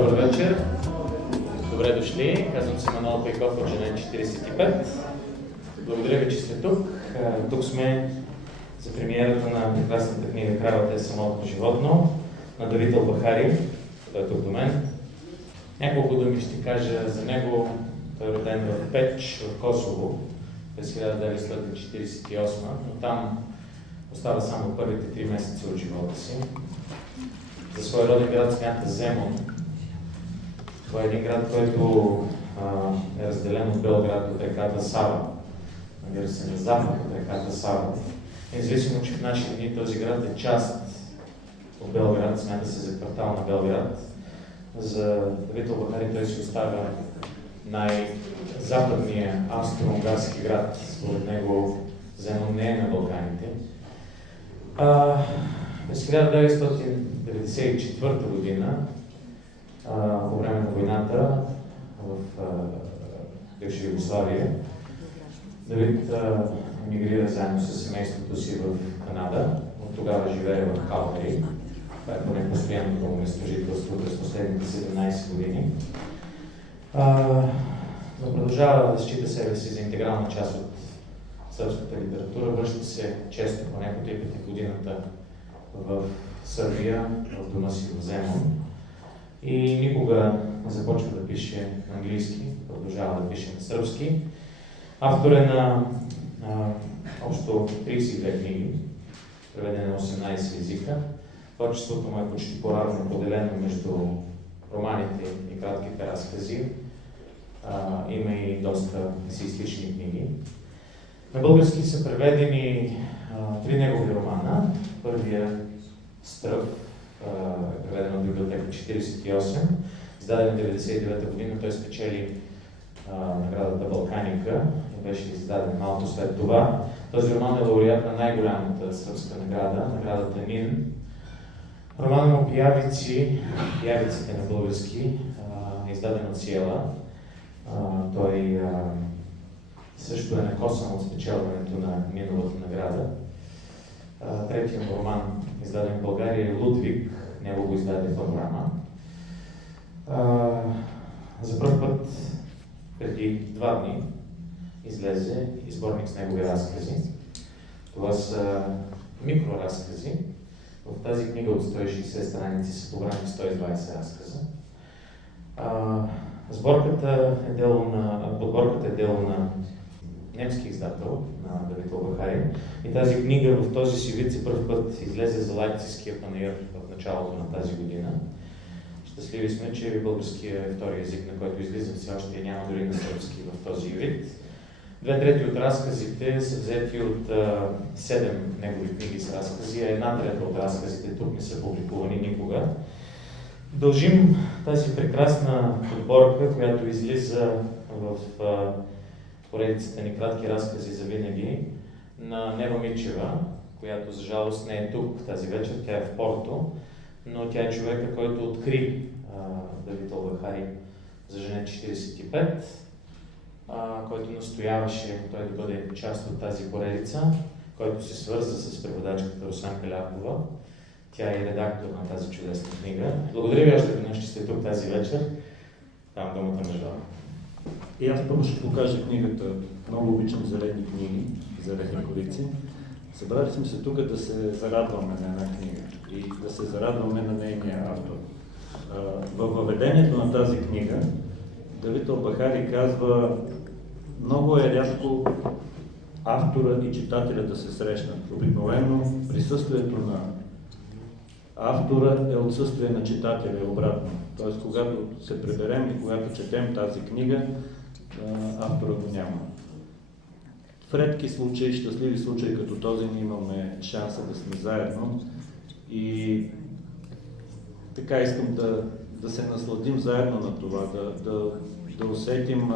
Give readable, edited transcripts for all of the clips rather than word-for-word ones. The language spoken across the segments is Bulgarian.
Добър вечер. Добре дошли. Казвам се Манол Пейков от Женен 45. Благодаря ви, че сте тук. Тук сме за премиерата на прекрасната книга "Кравата е самотно животно" на Давид Албахари, който е тук до мен. Няколко думи ще кажа за него. Той е роден в Печ, в Косово, през 1948, но там остава само първите 3 месеца от живота си. За своя роден град смята Земун. Това е един град, който е разделен от Белград от реката Сава. Намира се на запад от реката Сава. Независимо, че в наши дни този град е част от Белград, смята се за квартал на Белград. За Давид Албахари той си оставя най-западния австро-унгарски град. Според него Земун не е на Балканите. През 1994 година, по време на войната в бивша Югославия, Давид емигрира заедно с семейството си в Канада. От тогава живее в Калгари. Това е поне постоянното му местожителство през последните 17 години. Но продължава да счита себе си за интегрална част от сръбската литература. Връща се често, по няколко пъти в годината, в Сърбия, в дома си в Земун. И никога не започва да пише на английски, продължава да пише на сръбски. Автор е на общо 32 книги, преведени на 18 езика. Творчеството му е почти по-равно поделено между романите и кратките разкази. Има и доста есеистични книги. На български са преведени 3 негови романа. Първия "Стръв" е преведен от библиотека 48, издаден в 1999 година. Той спечели наградата Балканика и беше издаден малко след това. Този роман е лауреат на най-голямата сръбска награда, наградата НИН. Романът му "Пиявиците" на български е издаден от Сиела. Той също е накосан от спечелването на миналата награда. Третия му роман, издаден в България, е "Лудвиг", него го издаде Панорама. За първ път преди 2 дни излезе и сборник с негови разкази. Това са микроразкази. В тази книга от 160 страници са побрани 120 разказа. Подборката е дело на немски издател, на Давид Албахари. И тази книга в този си вид за първ път излезе за Лайпцигския панаир в началото на тази година. Щастливи сме, че българския е втори език, на който излиза, все още няма дори на сръбски в този вид. 2/3 от разказите са взети от 7 негови книги с разкази, а 1/3 от разказите тук не са публикувани никога. Дължим тази прекрасна подборка, която излиза в поредицата ни "Кратки разкази за винаги", на Нева Мичева, която за жалост не е тук тази вечер, тя е в Порто, но тя е човека, който откри Давид Албахари за Женен 45, който настояваше той да бъде част от тази поредица, който се свърза с преводачката Русанка Ляпова. Тя е редактор на тази чудесна книга. Благодаря ви още веднъж, че сте тук тази вечер. Давам думата на Жора. И аз първо ще покажа книгата. Много обичам зелени книги за рехниковици. Събрали сме се тук да се зарадваме на една книга и да се зарадваме на нейния автор. Във въведението на тази книга Давид Албахари казва: много е рядко автора и читателя да се срещнат. Обикновено присъствието на автора е отсъствие на читателя и обратно. Тоест, когато се приберем и когато четем тази книга, автора го няма. В редки случаи, щастливи случаи като този, ние имаме шанса да сме заедно и така искам да се насладим заедно на това, да усетим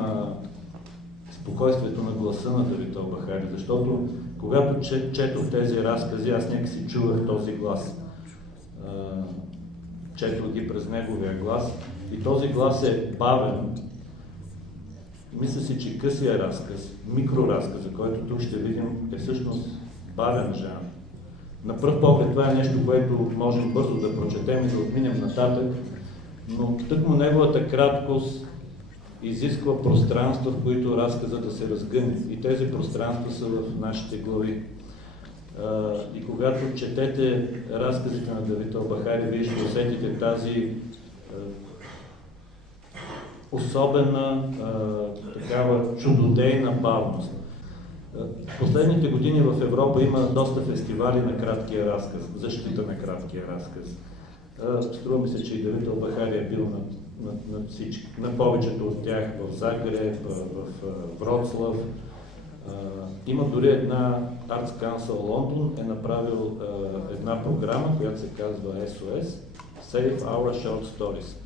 спокойствието на гласа на Давид Албахари, защото когато четох тези разкази, аз някакси чувах този глас. Четох ги през неговия глас и този глас е бавен. Мисля си, че късия разказ, микроразказа, който тук ще видим, е всъщност бавен жанр. На пръв поглед това е нещо, което можем бързо да прочетем и да отминем нататък, но тъкмо неговата краткост изисква пространства, в които разказът да се разгъне. И тези пространства са в нашите глави. И когато четете разказите на Давид Албахари, вие ще усетите тази особена такава чудодейна бавност. В последните години в Европа има доста фестивали на краткия разказ, защита на краткия разказ. Струва ми се, че и Давид Албахари е бил на повечето от тях в Загреб, в Вроцлав. Има дори една Arts Council Лондон е направил една програма, която се казва SOS, Save Our Short Stories.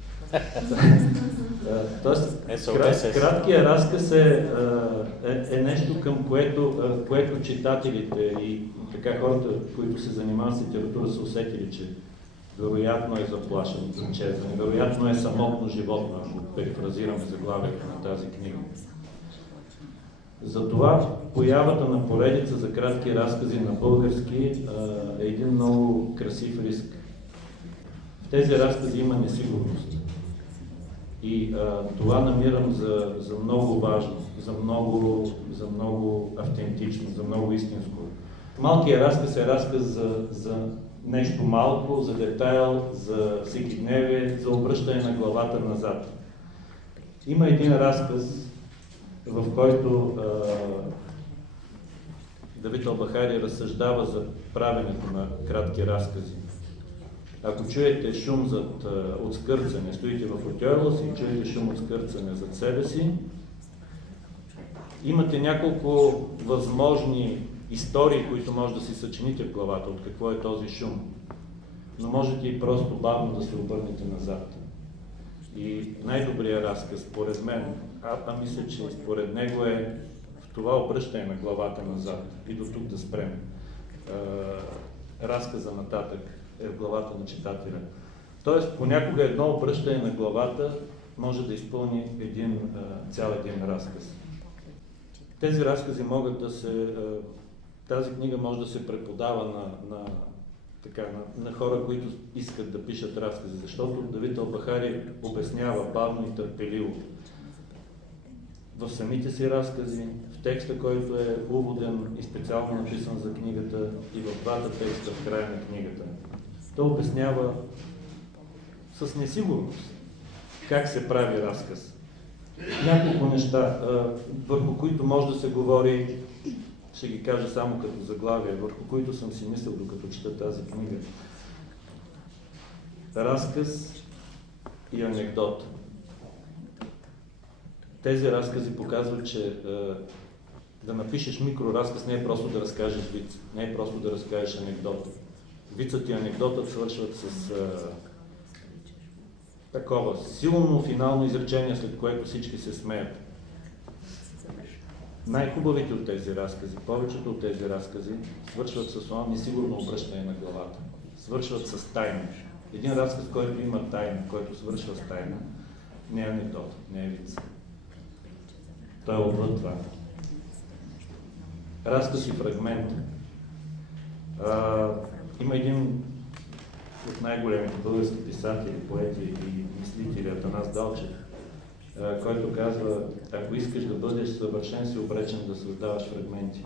Тоест, краткият разказ е нещо, към което читателите и така хората, които се занимават с литература, са усетили, че вероятно е заплашен, изчезване, вероятно е самотно животно, ако перифразираме заглавието на тази книга. Затова появата на поредица за кратки разкази на български е един много красив риск. В тези разкази има несигурност. И това намирам за много важно, за много автентично, за много истинско. Малкият разказ е разказ за нещо малко, за детайл, за всекидневие, за обръщане на главата назад. Има един разказ, в който Давид Албахари разсъждава за правенето на кратки разкази. Ако чуете шум от скърцане, стоите в хотела си и чуете шум от скърцане зад себе си, имате няколко възможни истории, които може да си съчините в главата, от какво е този шум. Но можете и просто бавно да се обърнете назад. И най-добрият разказ, според мен, мисля, че според него е в това обръщане на главата назад. И до тук да спрем. Разказа нататък е в главата на читателя. Тоест, понякога едно обръщане на главата може да изпълни цял един разказ. Тези разкази могат да се... Тази книга може да се преподава на хора, които искат да пишат разкази, защото Давид Албахари обяснява бавно и търпеливо в самите си разкази, в текста, който е уводен и специално написан за книгата, и в двата текста в края на книгата. Той обяснява с несигурност как се прави разказ. Няколко неща, върху които може да се говори, ще ги кажа само като заглавие, върху които съм си мислил, докато чета тази книга. Разказ и анекдот. Тези разкази показват, че да напишеш микроразказ не е просто да разкажеш виц, не е просто да разкажеш анекдот. Вицът и анекдотът свършват с такова силно финално изречение, след което всички се смеят. Най-хубавите от тези разкази, повечето от тези разкази, свършват с това несигурно обръщане на главата. Свършват с тайна. Един разказ, който има тайна, който свършва с тайна, не е анекдот, не е виц. Той е отвъд това. Разказ и фрагмент. Има един от най-големите български писатели, поети и мислители, Атанас Далчев, който казва: ако искаш да бъдеш съвършен, си обречен да създаваш фрагменти.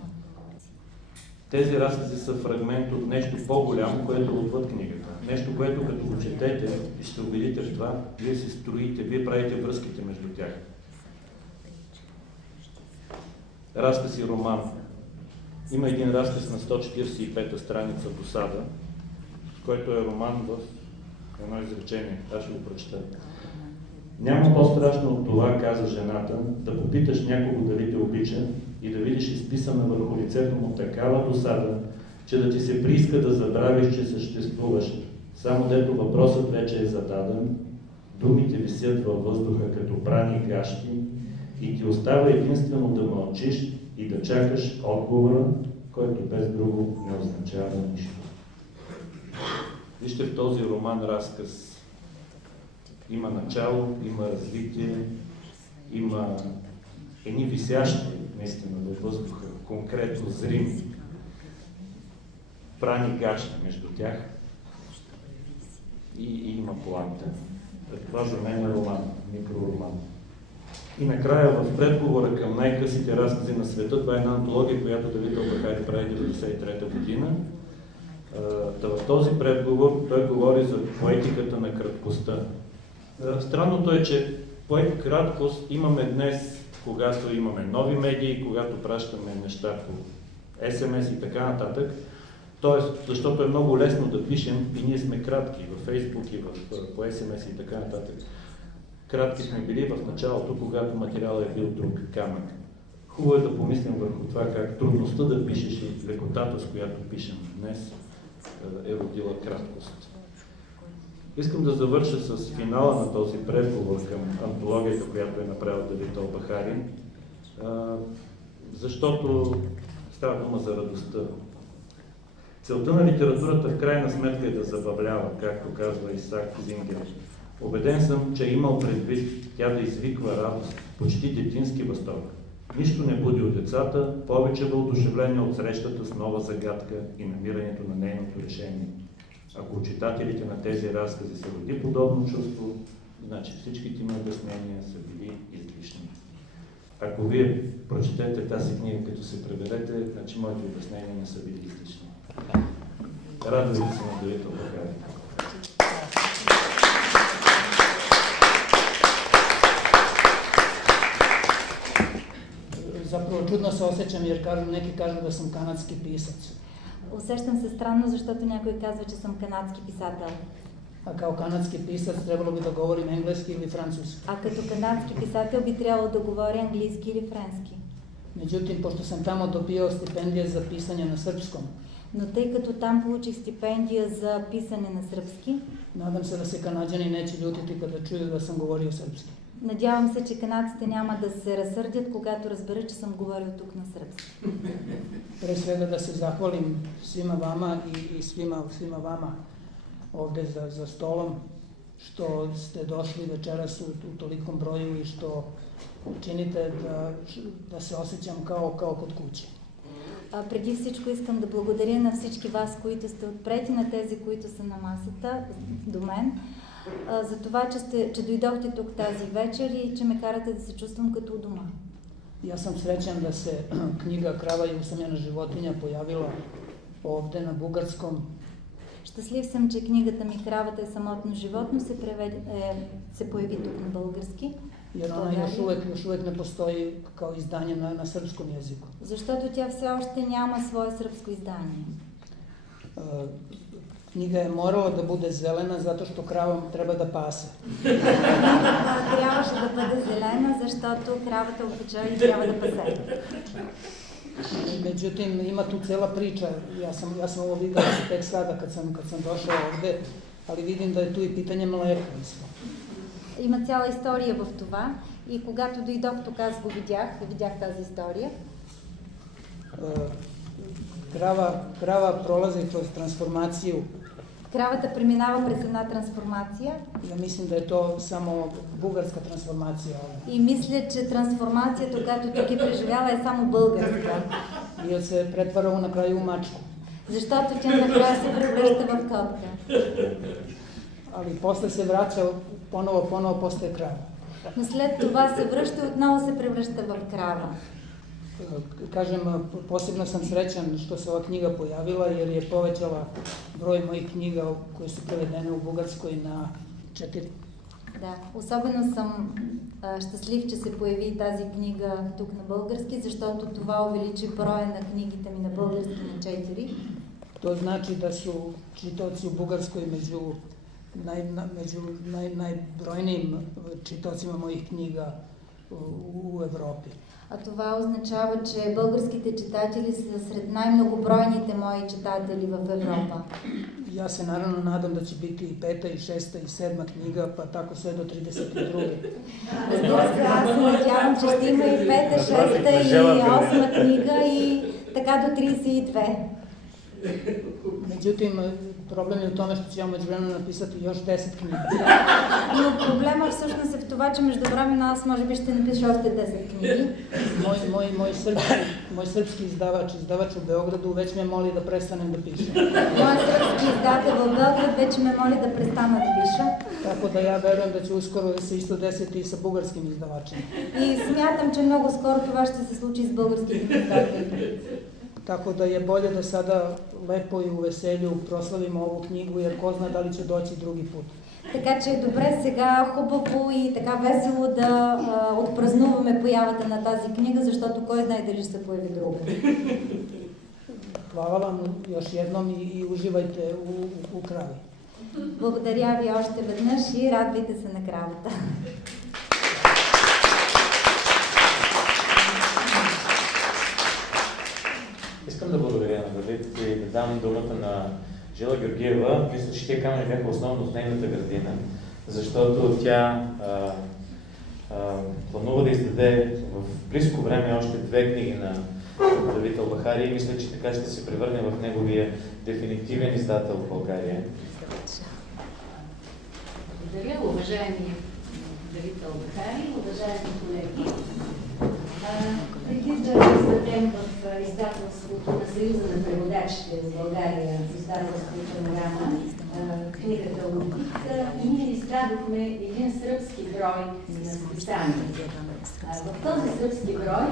Тези разкази са фрагмент от нещо по-голямо, което е отвъд книгата. Нещо, което като го четете и ще убедите в това, вие се строите, вие правите връзките между тях. Разказ и роман. Има един разказ на 145-та страница Досада, който е роман в едно изречение. Аз ще го прочета. Няма по-страшно от това, каза жената, да попиташ някого дали те обича и да видиш изписана върху лицето му такава досада, че да ти се прииска да забравиш, че съществуваш. Само дето въпросът вече е зададен, думите висят във въздуха като прани гащи и ти остава единствено да мълчиш и да чакаш отговора, който без друго не означава нищо. Вижте, в този роман разказ има начало, има развитие, има едни висящи, наистина, във въздуха, конкретно зрими, прани гащи между тях и има планта. Това за мен е роман, микророман. И накрая в предговора към най-късите разкази на света, това е една антология, която Давид Албахари прави 1993 година. В този предговор той говори за поетиката на краткостта. Странното е, че краткост имаме днес, когато имаме нови медии, когато пращаме неща по СМС и така нататък. Тоест, защото е много лесно да пишем и ние сме кратки във Фейсбук и по СМС и така нататък. Кратки сме били в началото, когато материалът е бил друг камък. Хубаво е да помислим върху това как трудността да пишеш и лекотата, с която пишем днес, е родила краткост. Искам да завърша с финала на този предговор към антологията, която е направил Давид Албахари, защото става дума за радостта. Целта на литературата в крайна сметка е да забавлява, както казва Исак Зингер. Убеден съм, че е имал предвид тя да извиква радост, почти детински възторг. Нищо не буди от децата, повече въодушевление от срещата с нова загадка и намирането на нейното решение. Ако у читателите на тези разкази се роди подобно чувство, значи всичките ми обяснения са били излишни. Ако вие прочетете тази книга, като се преведете, значи моите обяснения не са били излишни. Радвайте се на Давид Албахари. Zapravo čudno se osjećam jer neki kažu da sam kanadski pisac. Усещам се странно, защото някой казва, че съм канадски писател. A kao kanadski pisac trebalo bi da govorim engleski ili francuski. А като канадски писател би трябвало да говоря английски или френски. Međutim, pošto sam tamo dobio stipendije za pisanje na srpskom, Но тъй като там получих стипендия за писане на сръбски, nadam se da se Kanađani neće ljutiti kada čuju da sam govorio srpski. надявам се, че канадците няма да се разсърдят, когато разберат, че съм говорил тук на сръбски. Pre svega da se zahvalim svima vama i svima vama ovde za stolom što ste došli večeras u tolikom broju i što činite da se osjećam kao kod kuće. Преди всичко искам да благодаря на всички вас, които сте отпред и на тези, които са на масата до мен, за това, че дойдохте тук тази вечер и че ме карате да се чувствам като у дома. Ja sam srećan da se knjiga Krava i usamljena životinja pojavila ovde na bugarskom. Щастлив съм, че книгата ми "Кравата е самотно животно" се появи тук на български. Jer ona još uvek ne postoji kao izdanje na srpskom jeziku. Защото тя все още няма свое сръбско издание. Knjiga je morala da bude zelena zato što kravom treba da pase. Трябваше да бъде зелена, защото кравата обича и трябва да пасе. Međutim, ima tu cela priča. Ja sam ovo vidio tek sada kad sam došao ovde, ali vidim da je tu i pitanje mleka isto. Има цяла история в това и когато дойдох тук, аз го видях тази история. Krava prolazi kroz transformaciju. Кравата преминава през една трансформация. Ja mislim da je to samo bugarska transformacija. И мисля, че трансформацията, която тук е преживяла, е само българска. Jer se pretvara na kraju u mačku. Защото тя накрая се превръща в котка. Ali posle se vraća, ponovo postaje krava. Но след това се връща и отново се превръща в крава. Kažem, posebno sam srećan što se ova knjiga pojavila jer je povećala broj mojih knjiga koje su prevedene u Bugarskoj na 4. Да, особено съм щастлив, че се появи тази книга тук на български, защото това увеличи броя на книгите ми на български на 4. To znači da su čitaoci u Bugarskoj među najbrojnijim čitaocima mojih knjiga u Evropi. А това означава, че българските читатели са сред най-многобройните мои читатели в Европа. Ja se naravno nadam da će biti i 5. i 6. i 7. knjiga, pa tako sve do 32. Разбира се, аз се надявам, че ще има и 5., 6. и 8. книга и така до 32. Međutim, problem je u tome što ću ja međuvremeno написати još 10 книги. Но проблема всъщност е в това, че междувременно аз може би ще напиша още 10 книги. Moj srpski izdavač u Beogradu već me moli da prestanem da pišem. Моят сръбски издател в Белград вече ме моли да престана да пиша. Tako da ja verujem da će uskoro se isto desiti i sa bugarskim izdavačima. И смятам, че много скоро това ще се случи с българските издатели. Tako da je bolje da sada lepo i u veselju proslavimo ovu knjigu, jer ko zna da li će doći drugi put. Така че е добре сега хубаво и така весело да отпразнуваме появата на тази книга, защото кой знае дали ще се появи друга. Hvala vam još jednom i uživajte u kravi. Благодаря ви още веднъж и радвайте се на кравата. Искам да благодаря на Давид и да дам думата на Жила Георгиева. Мисля, че тия камъни бяха основно в нейната градина, защото тя планува да издаде в близко време още 2 книги на Давид Албахари и мисля, че така ще се превърне в неговия дефинитивен издател в България. Благодаря, уважаеми Давид Албахари, уважаеми колеги. Преди да издадем в издателството на Съюза на преводачите в България, издателство Панорама, книгата Лудик, ние издадохме един сръбски брой на списание. В този сръбски брой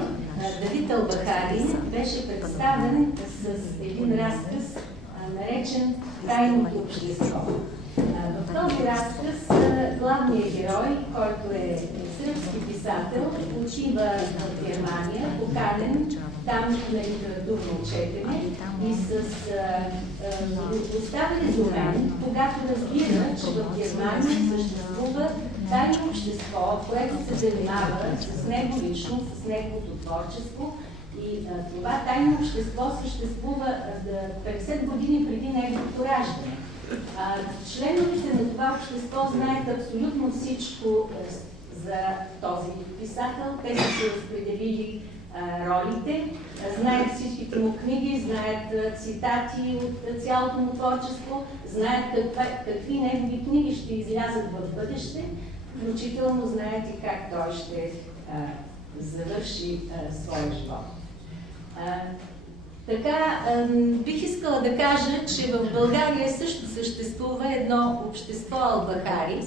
Давид Албахари беше представен с един разказ, наречен "Тайното общество". В този разказ главният герой, който е сръбски писател, отива в Германия, поканен там на литературно четене и остава изумен, когато разбира, че в Германия съществува тайно общество, което се занимава с него лично, с неговото творчество. И това тайно общество съществува 50 години преди неговото раждане. Членовете на това общество знаят абсолютно всичко за този писател. Те са се разпределили ролите, знаят всичките му книги, знаят цитати от цялото му творчество, знаят какви негови книги ще излязат в бъдеще, включително знаят и как той ще завърши своя живот. Така, бих искала да кажа, че в България също съществува едно общество Албахари.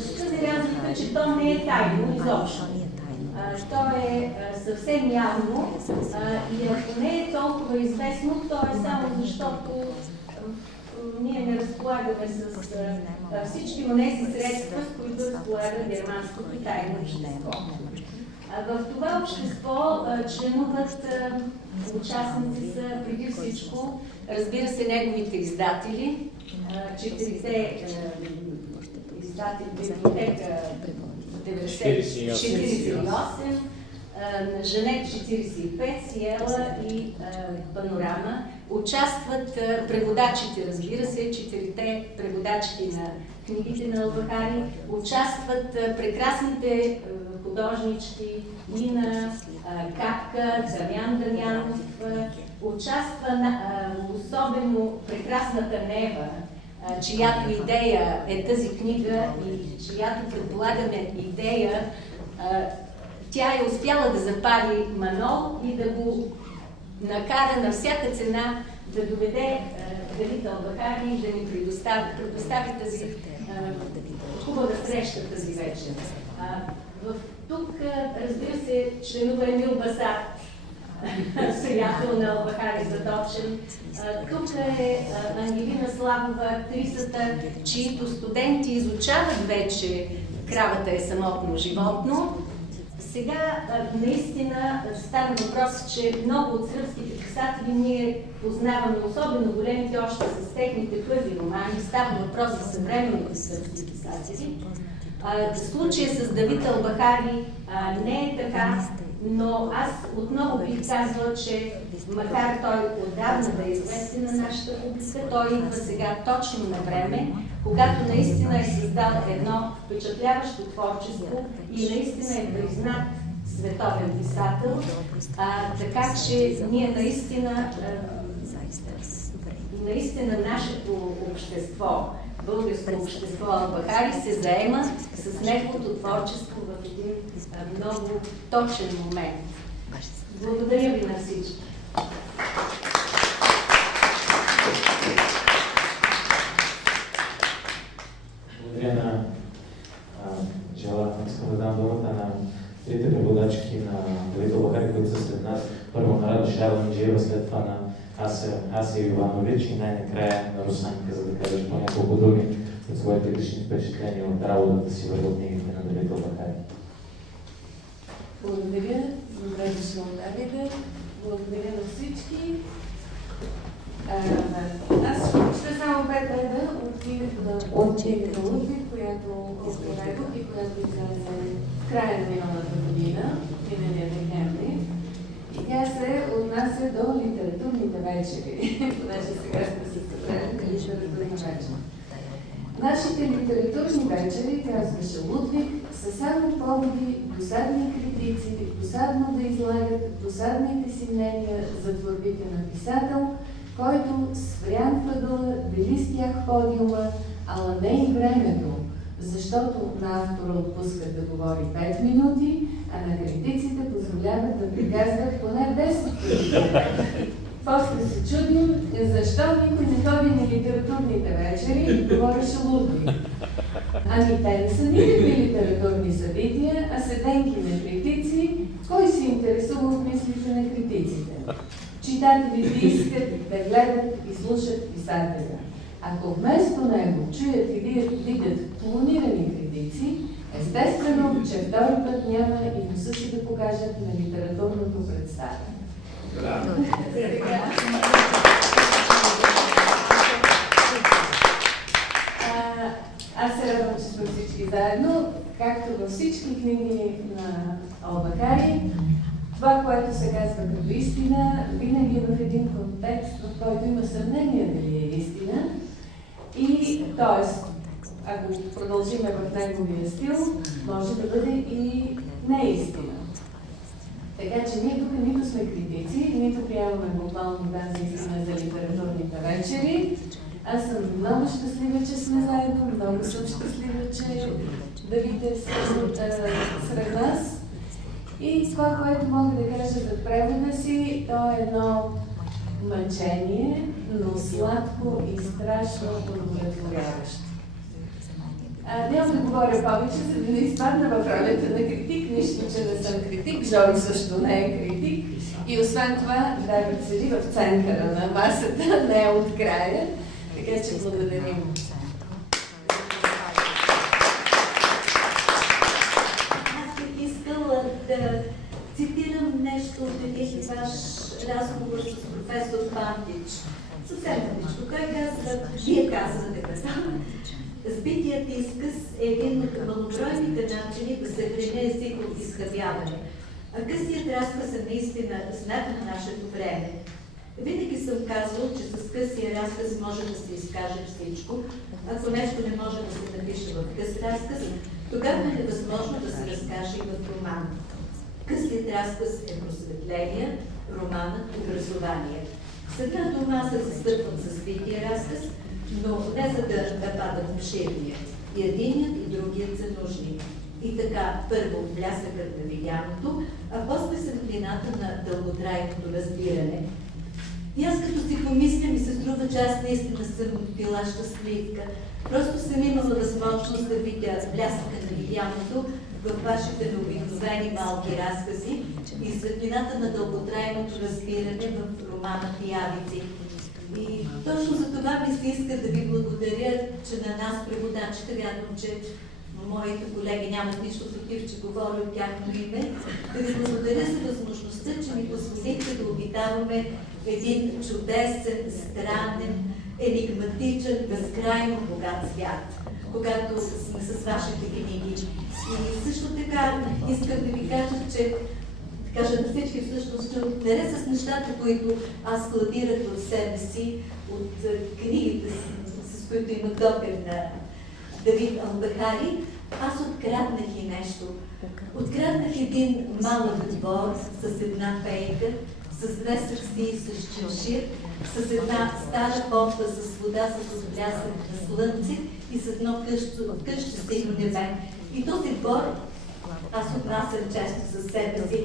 С тази разлика, че то не е тайно изобщо. То е съвсем явно и ако не е толкова известно, то е само защото ние не разполагаме с всички онези средства, с които разполага германското тайно общество. В това общество членуват участници са преди всичко, разбира се, неговите издатели, 4-те издатели, библиотека 48, Женет 45, Сиела и Панорама. Участват преводачите, разбира се, 4-те преводачки на книгите на Албахари, участват прекрасните художнички Нина Капка, Дамян Дамянов, участва особено прекрасната Нева, чиято идея е тази книга и чиято предполагаме идея, тя е успяла да запали Манол и да го накара на всяка цена да доведе Давид Албахари и да ни предостави тази хубава среща тази вечер. Тук, разбира се, членува Емил Басар, приятел на Албахари Задочен. Тук е Ангелина Славова, актрисата, чието студенти изучават вече "Кравата е самотно животно". Сега наистина става въпрос, че много от сръбските писатели ние познаваме, особено големите, още с техните първи романи. Става въпрос за съвременните сръбски писатели. Случая с Давид Албахари не е така, но аз отново бих казала, че макар той отдавна да е известен на нашата публика, той идва сега точно на време, когато наистина е създал едно впечатляващо творчество и наистина е признат световен писател. Така че ние наистина Наистина нашето общество, българско общество Албахари се заема с неговото творчество в един много точен момент. Благодаря ви на всички. Благодаря на искам да дам думата на трите преводачки на Давид Албахари, които са след нас. Първо на Рада Шарланджиева, след това на Асия Иванович и най-накрая на Русанка, за да кажеш по няколко думи от своите лични впечатления от работата си върху книгите на Давид Албахари. Благодаря. Добре дошла, Давиде. Благодаря на всички. Аз ще прочета само 5 реда от книгата Лудвиг, която преведох и която излезе в края на миналата година, миналия декември. И тя се отнася до литературните вечери, понеже сега сме се събрали на литературни вечери. Нашите литературни вечери, казваше Лудвиг, са само поводи досадни критици досадно да излагат досадните си мнения за творбите на писател, който спрян въдула дели с тях подиума, ала не и времето, защото на автора отпускат да говори 5 минути, а на критиците позволяват да приказват поне 10 минути. После се чудим, защо никой не ходи на литературните вечери, говореше Лудвиг. Ами те не са никакви литературни събития, а седенки на критици. Кой се интересува от мислите на критиците? Читателите искат да гледат и слушат писателя. Ако вместо него чуят и видят клонирани критици, естествено, че втори път няма и носа си да покажат на литературното представяне. Аз се радвам, че сме всички заедно, както във всички книги на Албахари. Това, което се казва като истина, винаги е в един контекст, в който има съмнение дали е истина. И, т.е. ако продължиме в неговия стил, може да бъде и неистина. Така че ние тук нито сме критици, нито приемаме буквално тази истина за литературните вечери. Аз съм много щастлива, че сме заедно, много съм щастлива, че Давид е сред нас. И това, което мога да кажа за превода си, то е едно мъчение, но сладко и страшно удовлетворяващо. Няма да говоря повече, за да не изпадна в ролята на критик, нищо, че не съм критик, Жоро също не е критик. И освен това, Давид седи в центъра на масата, не е от края, така че благодарим. Да цитирам нещо от един ваш разговор с професор Пантич. Съвсем нещо. Той казва, вие казвате така. Сбитият изказ е един от малобройните начини да се храни език от изхабяване. А късият разказ е наистина знак на нашето време. Винаги съм казвал, че с късия разказ може да се изкаже всичко. Ако нещо не може да се напише в къс разказ, тогава е невъзможно да се разкаже и в роман. Късият разказ е просветление, романът – образование. С една дума се застъпвам с сбития разказ, но не за да нападам обширния. И единият и другият са нужни. И така, първо блясъкът на видяното, а после светлината на дълготрайното разбиране. И аз като си помисля, ми се струва, че аз наистина съм била щастливка. Просто съм имала възможност да видя блясъка на видяното в вашите необикновени малки разкази и светлината на дълготрайното разбиране в романа Пиявици. И точно за това ми се иска да ви благодаря, че на нас, преводачите, вярвам, че моите колеги нямат нищо против, че говоря от тяхно име, да ви благодаря за възможността, че ми позволите да обитаваме един чудесен, странен, енигматичен, безкрайно богат свят, когато сме с вашите книги. И също така искам да ви кажа, че кажа на всички всъщност, че наред с нещата, които аз складирах в себе си от книгите, с които има допир на Давид Албахари, аз откраднах и нещо. Откраднах един малък двор с една пейка, с две сърци и с чашир, с една стара кофта с вода, с отблясък на слънце и с едно къща синьо небе. И този двор аз отнасям често със себе си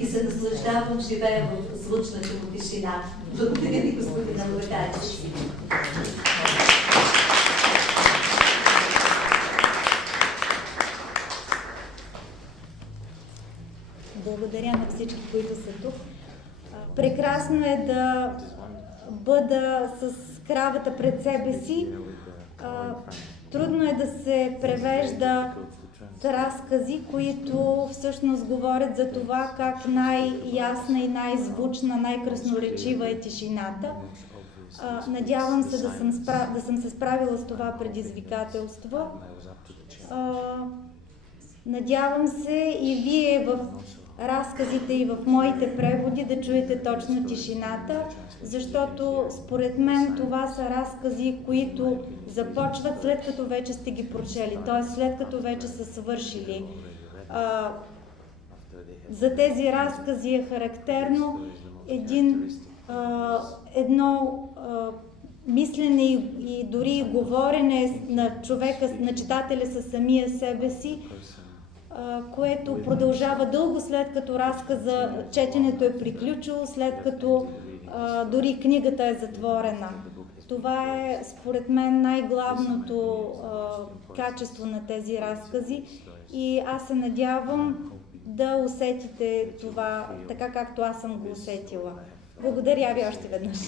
и се наслаждавам, живея в звучната му тишина. Благодаря ви, господина Ловедачи. Благодаря на всички, които са тук. Прекрасно е да бъда с кравата пред себе си. Трудно е да се превежда разкази, които всъщност говорят за това как най-ясна и най-звучна, най-красноречива е тишината. Надявам се да съм се справила с това предизвикателство. Надявам се и вие в разказите и в моите преводи да чуете точно тишината, защото според мен това са разкази, които започват след като вече сте ги прочели, т.е. след като вече са свършили. За тези разкази е характерно едно мислене и дори говорене на човека, на читателя със самия себе си, което продължава дълго след като разказа, четенето е приключило, след като дори книгата е затворена. Това е, според мен, най-главното качество на тези разкази и аз се надявам да усетите това така, както аз съм го усетила. Благодаря ви още веднъж.